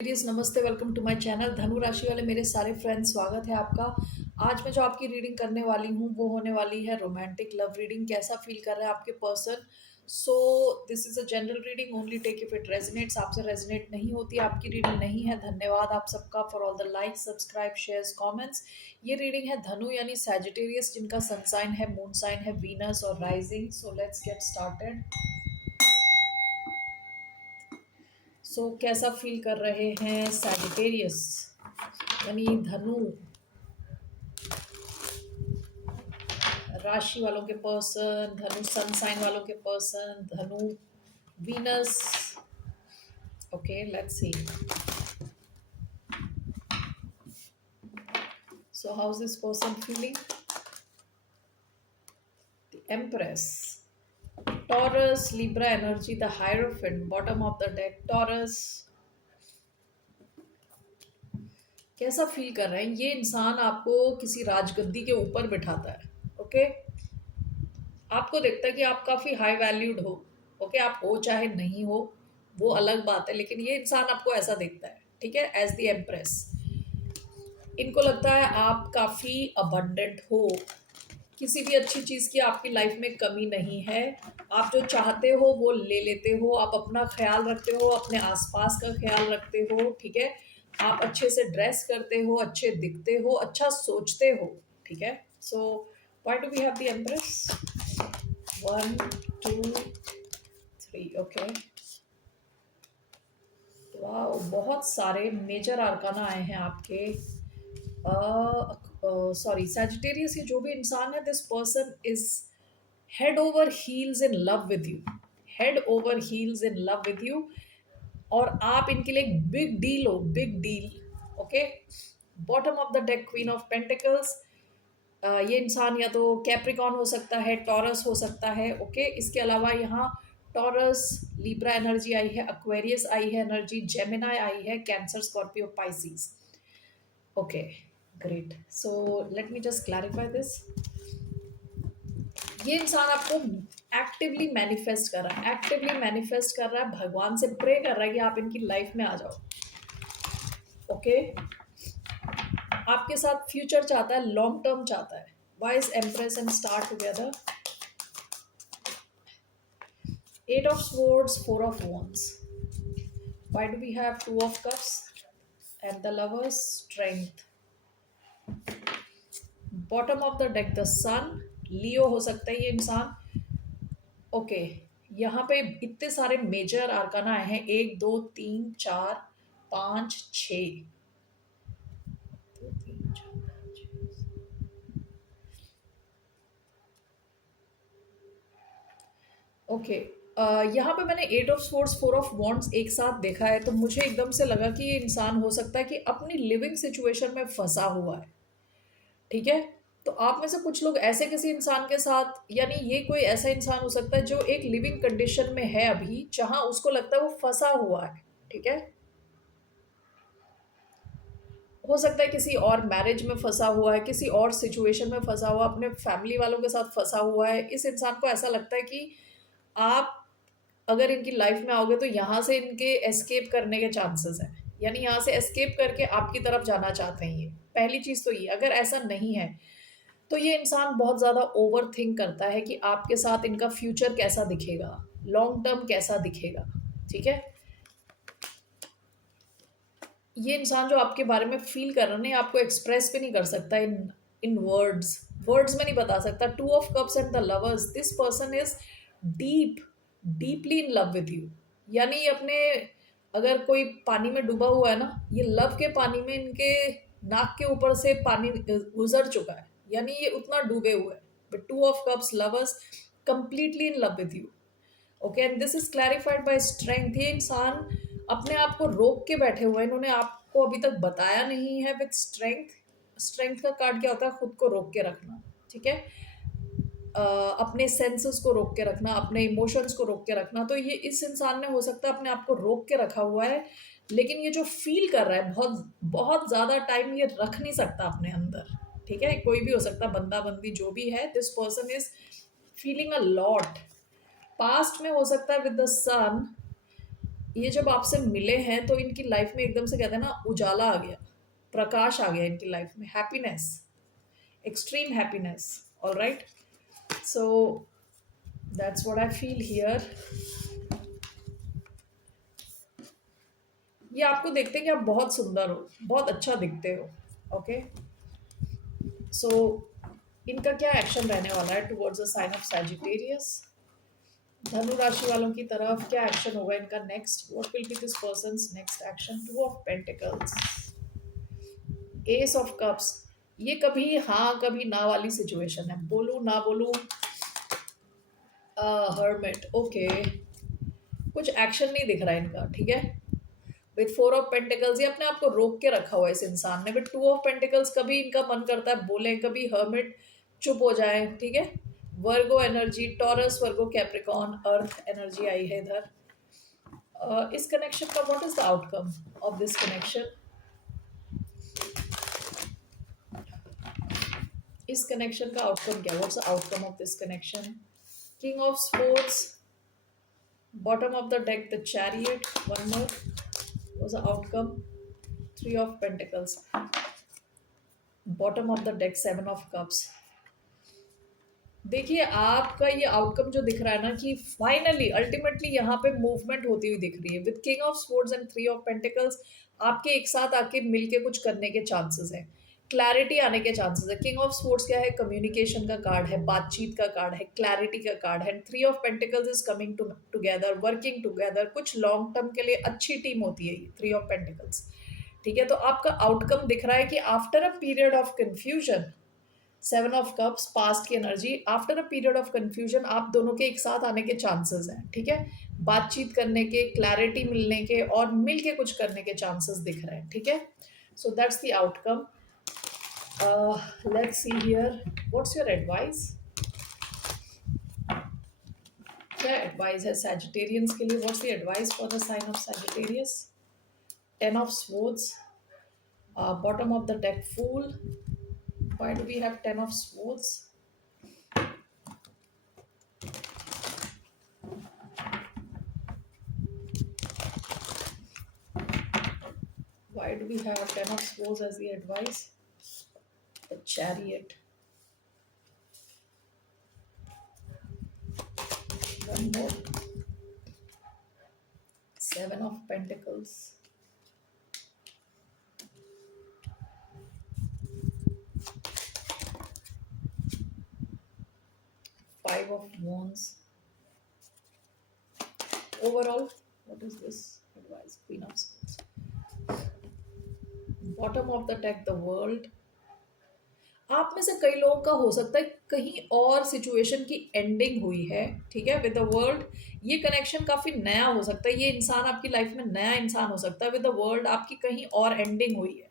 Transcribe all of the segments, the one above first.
Please नमस्ते, welcome to my channel. धनु राशि वाले मेरे सारे फ्रेंड्स, स्वागत है आपका। आज मैं जो आपकी रीडिंग करने वाली हूँ वो होने वाली है रोमांटिक लव रीडिंग। कैसा फील कर रहे हैं आपके person. So this is a general reading, only take if it resonates. आपसे रेजोनेट नहीं होती आपकी रीडिंग नहीं है। धन्यवाद आप सबका for all the like, subscribe, shares, comments. ये रीडिंग है धनु यानी सैजिटेरियस, जिनका सन साइन है, मून साइन है वीनस और rising. So let's get started. कैसा फील कर रहे हैं सैजिटेरियस यानी धनु राशि वालों के पर्सन, धनु सन साइन वालों के पर्सन, धनु Venus. Okay, let's see. So how is this person feeling? The empress, taurus, Libra energy, the hierophant, bottom of the deck, taurus. कैसा फील कर रहे हैं? ये इंसान आपको किसी राजगद्दी के ऊपर बिठाता है। ओके, आपको देखता है कि आप काफ़ी हाई वैल्यूड हो। ओके, आप हो चाहे नहीं हो वो अलग बात है, लेकिन ये इंसान आपको ऐसा देखता है। ठीक है, एज द एम्प्रेस। इनको लगता है आप काफ़ी अबंडेंट हो, किसी भी अच्छी चीज़ की आपकी लाइफ में कमी नहीं है। आप जो चाहते हो वो ले लेते हो, आप अपना ख्याल रखते हो, अपने आसपास का ख्याल रखते हो। ठीक है, आप अच्छे से ड्रेस करते हो, अच्छे दिखते हो, अच्छा सोचते हो। ठीक है, so why do we have the Empress? 1 2 3। Okay, वाह, बहुत सारे मेजर आर्काना आए हैं आपके। सॉरी सैजिटेरियस, ये जो भी इंसान है, this person is head over heels in love with you. Head over heels in love with you. और आप इनके लिए एक बिग डील हो, big deal. Okay, bottom of the deck, queen of pentacles. ये इंसान या तो कैप्रिकॉन हो सकता है, टॉरस हो सकता है। ओके, इसके अलावा यहाँ टॉरस, लिब्रा एनर्जी आई है, एक्वेरियस आई है एनर्जी, जेमिनाई आई है, cancer, Scorpio, Pisces. Okay, great. So let me just clarify this. ये इंसान आपको एक्टिवली मैनिफेस्ट कर रहा है, एक्टिवली मैनिफेस्ट कर रहा है, भगवान से प्रे कर रहा है कि आप इनकी लाइफ में आ जाओ। ओके, आपके साथ फ्यूचर चाहता है, लॉन्ग टर्म चाहता है। Wise empress and star together. 8 of swords, 4 of wands. Why do we have 2 of cups and the lovers? Strength. Bottom of the deck, the sun. लियो हो सकता है ये इंसान। ओके, यहाँ पे इतने सारे मेजर आर्काना आए हैं, 1 2 3 4 5 6। ओके, यहाँ पे मैंने 8 ऑफ स्वॉर्ड्स, 4 ऑफ वॉन्ड्स एक साथ देखा है, तो मुझे एकदम से लगा कि ये इंसान हो सकता है कि अपनी लिविंग सिचुएशन में फंसा हुआ है। ठीक है, तो आप में से कुछ लोग ऐसे किसी इंसान के साथ, यानी ये कोई ऐसा इंसान हो सकता है जो एक लिविंग कंडीशन में है अभी, जहां उसको लगता है वो फंसा हुआ है। ठीक है, हो सकता है किसी और मैरिज में फंसा हुआ है, किसी और सिचुएशन में फंसा हुआ, अपने फैमिली वालों के साथ फंसा हुआ है। इस इंसान को ऐसा लगता है कि आप अगर इनकी लाइफ में आओगे तो यहाँ से इनके एस्केप करने के चांसेस हैं, यानी यहाँ से एस्केप करके आपकी तरफ जाना चाहते हैं। ये पहली चीज़ तो ये। अगर ऐसा नहीं है तो ये इंसान बहुत ज़्यादा ओवर थिंक करता है कि आपके साथ इनका फ्यूचर कैसा दिखेगा, लॉन्ग टर्म कैसा दिखेगा। ठीक है, ये इंसान जो आपके बारे में फील कर रहा है ना, आपको एक्सप्रेस भी नहीं कर सकता इन इन वर्ड्स। वर्ड्स में नहीं बता सकता। 2 of cups and the lovers, this person is deep, deeply in love with you. यानी ये अपने, अगर कोई पानी में डूबा हुआ है ना, ये लव के पानी में इनके नाक के ऊपर से पानी गुजर चुका है, यानी ये उतना डूबे हुए हैं। But 2 of cups, lovers, completely in love with you. Okay, and this is clarified by strength. ये इंसान अपने आप को रोक के बैठे हुए हैं, इन्होंने आपको अभी तक बताया नहीं है। विद स्ट्रेंथ, स्ट्रेंथ का कार्ड क्या होता है? खुद को रोक के रखना। ठीक है, अपने सेंसेस को रोक के रखना, अपने इमोशंस को रोक के रखना। तो ये इस इंसान ने हो सकता है अपने आप को रोक के रखा हुआ है, लेकिन ये जो फील कर रहा है, बहुत बहुत ज़्यादा टाइम ये रख नहीं सकता अपने अंदर। ठीक है, कोई भी हो सकता है, बंदा बंदी जो भी है, this person is feeling a lot. Past में हो सकता है विद द सन, ये जब आपसे मिले हैं तो इनकी लाइफ में एकदम से कहते हैं ना उजाला आ गया, प्रकाश आ गया इनकी लाइफ में, happiness, extreme happiness. Alright, so that's what I feel here. ये आपको देखते हैं कि आप बहुत सुंदर हो, बहुत अच्छा दिखते हो। ओके, सो इनका क्या एक्शन रहने वाला है towards the sign of Sagittarius? Dhanu राशि वालों की तरफ क्या एक्शन होगा इनका next? What will be this person's next action? Two of pentacles, ace of cups. ये कभी हाँ कभी ना वाली सिचुएशन है, बोलूं ना बोलूं। हर्मिट, ओके, कुछ एक्शन नहीं दिख रहा है इनका, ठीक है। विथ फोर ऑफ पेंटिकल्स ये अपने आप को रोक के रखा हुआ है इस इंसान ने। विथ टू ऑफ पेंटिकल्स कभी इनका मन करता है बोले, कभी हर्मिट चुप हो जाए, ठीक है। वर्गो एनर्जी, टॉरस, वर्गो, कैप्रिकॉन, अर्थ एनर्जी आई है इधर। इस कनेक्शन का what is the outcome of this connection? इस कनेक्शन का आउटकम क्या? What's the outcome of this connection? King of sports, bottom of the deck the chariot, one more was the outcome, three of pentacles, bottom of the deck seven of cups। देखिए आपका ये outcome जो दिख रहा है ना कि finally ultimately यहाँ पे मूवमेंट होती हुई दिख रही है। With king of sports and three of pentacles आपके एक साथ आके मिलके कुछ करने के चांसेस हैं, क्लैरिटी आने के चांसेस है। किंग ऑफ स्पोर्ट्स क्या है? कम्युनिकेशन का कार्ड है, बातचीत का कार्ड है, क्लैरिटी का कार्ड है। Three of pentacles is coming together, working together, कुछ लॉन्ग टर्म के लिए अच्छी टीम होती है ये थ्री ऑफ पेंटिकल्स, ठीक है। तो आपका आउटकम दिख रहा है कि after a period of confusion, seven of cups past की energy, after a period of confusion आप दोनों के एक साथ आने के चांसेस हैं, ठीक है। बातचीत करने के, क्लैरिटी मिलने के और मिल के कुछ करने के चांसेस दिख रहे हैं, ठीक है। So that's the outcome. Let's see here, what's your advice? क्या एडवाइस है सैजिटेरियंस के लिए? What's the advice for the sign of Sagittarius? Ten of swords, bottom of the deck fool. Why do we have ten of swords? Why do we have ten of swords as the advice? The chariot. One more. Seven of pentacles. Five of wands. Overall, what is this advice? Queen of swords. Bottom of the deck, the world. आप में से कई लोगों का हो सकता है कहीं और सिचुएशन की एंडिंग हुई है, ठीक है, विद द वर्ल्ड। ये कनेक्शन काफी नया हो सकता है, ये इंसान आपकी लाइफ में नया इंसान हो सकता है। विद द वर्ल्ड आपकी कहीं और एंडिंग हुई है,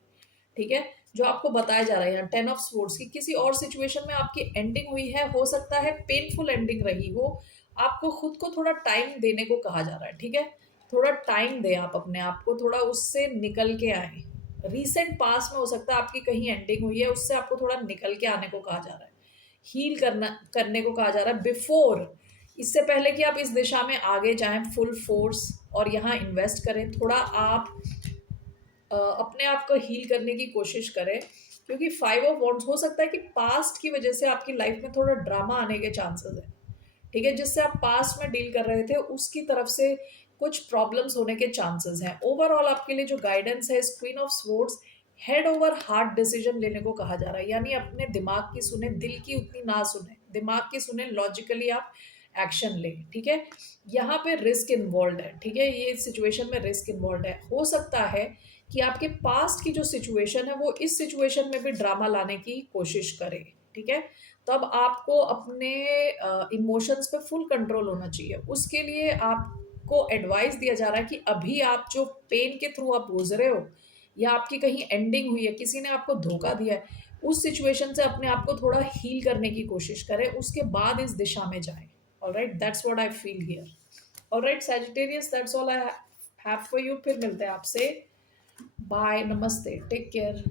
ठीक है, जो आपको बताया जा रहा है यहाँ टेन ऑफ स्वॉर्ड्स की किसी और सिचुएशन में आपकी एंडिंग हुई है। हो सकता है पेनफुल एंडिंग रही हो, आपको खुद को थोड़ा टाइम देने को कहा जा रहा है, ठीक है। थोड़ा टाइम दें आप अपने आप को, थोड़ा उससे निकल के आए। रीसेंट पास में हो सकता है आपकी कहीं एंडिंग हुई है, उससे आपको थोड़ा निकल के आने को कहा जा रहा है, हील करने को कहा जा रहा है बिफोर, इससे पहले कि आप इस दिशा में आगे जाएं फुल फोर्स और यहाँ इन्वेस्ट करें। थोड़ा आप अपने आप को हील करने की कोशिश करें, क्योंकि फाइव ऑफ वॉन्ड्स हो सकता है कि पास्ट की वजह से आपकी लाइफ में थोड़ा ड्रामा आने के चांसेस है, ठीक है। जिससे आप पास्ट में डील कर रहे थे उसकी तरफ से कुछ प्रॉब्लम्स होने के चांसेस हैं। ओवरऑल आपके लिए जो गाइडेंस है, queen of swords, head over heart decision लेने को कहा जा रहा है, यानी अपने दिमाग की सुने, दिल की उतनी ना सुने, दिमाग की सुने, लॉजिकली आप एक्शन लें, ठीक है। यहाँ पे रिस्क इन्वॉल्व है, ठीक है, ये सिचुएशन में रिस्क इन्वॉल्व है। हो सकता है कि आपके पास्ट की जो सिचुएशन है वो इस सिचुएशन में भी ड्रामा लाने की कोशिश करे, ठीक है। तो अब आपको अपने इमोशंस पे फुल कंट्रोल होना चाहिए। उसके लिए आपको एडवाइस दिया जा रहा है कि अभी आप जो पेन के थ्रू आप गुजरे हो, या आपकी कहीं एंडिंग हुई है, किसी ने आपको धोखा दिया है, उस सिचुएशन से अपने आप को थोड़ा हील करने की कोशिश करें, उसके बाद इस दिशा में जाएं। Alright, that's what I feel here. Alright Sagittarius, that's all I have for you. फिर मिलते हैं आपसे। बाय, नमस्ते, टेक केयर।